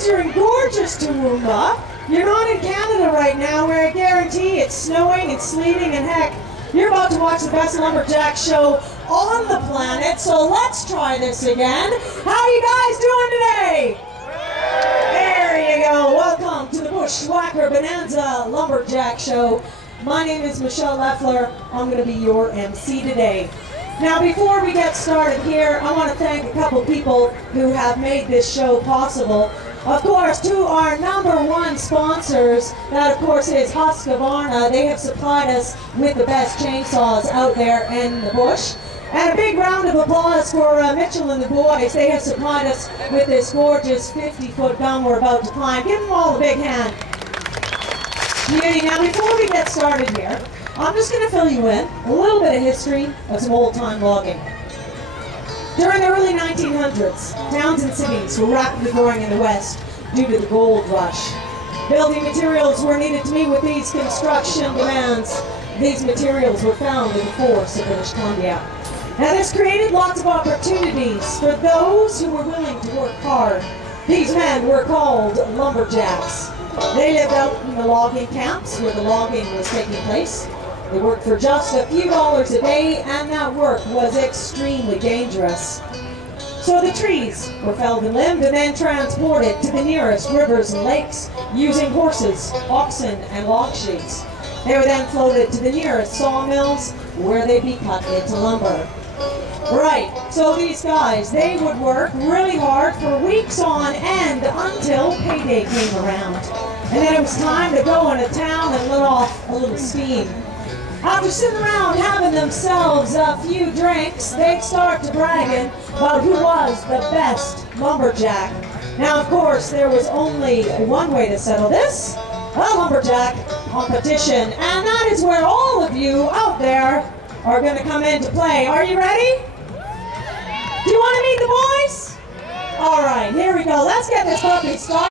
guys are in gorgeous Toowoomba. You're not in Canada right now, where I guarantee it's snowing and sleeting and heck, you're about to watch the best lumberjack show on the planet, so let's try this again. How are you guys doing today? There you go. Welcome to the Bushwhacker Bonanza Lumberjack Show. My name is Michelle Leffler. I'm going to be your MC today. Now, before we get started here, I want to thank a couple people who have made this show possible. Of course, to our #1 sponsors, that of course is Husqvarna. They have supplied us with the best chainsaws out there in the bush. And a big round of applause for Mitchell and the boys. They have supplied us with this gorgeous 50-foot gun we're about to climb. Give them all a big hand. Beauty. Now, before we get started here, I'm just going to fill you in a little bit of history of some old-time logging. During the early 1900s, towns and cities were rapidly growing in the West due to the gold rush. Building materials were needed to meet with these construction demands. These materials were found in the forests of British Columbia. Now, this created lots of opportunities for those who were willing to work hard. These men were called lumberjacks. They lived out in the logging camps where the logging was taking place. They worked for just a few dollars a day, and that work was extremely dangerous. So the trees were felled and limbed and then transported to the nearest rivers and lakes using horses, oxen, and log sheets. They were then floated to the nearest sawmills where they'd be cut into lumber. Right, so these guys, they would work really hard for weeks on end until payday came around. And then it was time to go into town and let off a little steam. After sitting around having themselves a few drinks, they'd start to bragging about who was the best lumberjack. Now, of course, there was only one way to settle this, a lumberjack competition. And that is where all of you out there are going to come into play. Are you ready? Do you want to meet the boys? All right, here we go. Let's get this puppy started.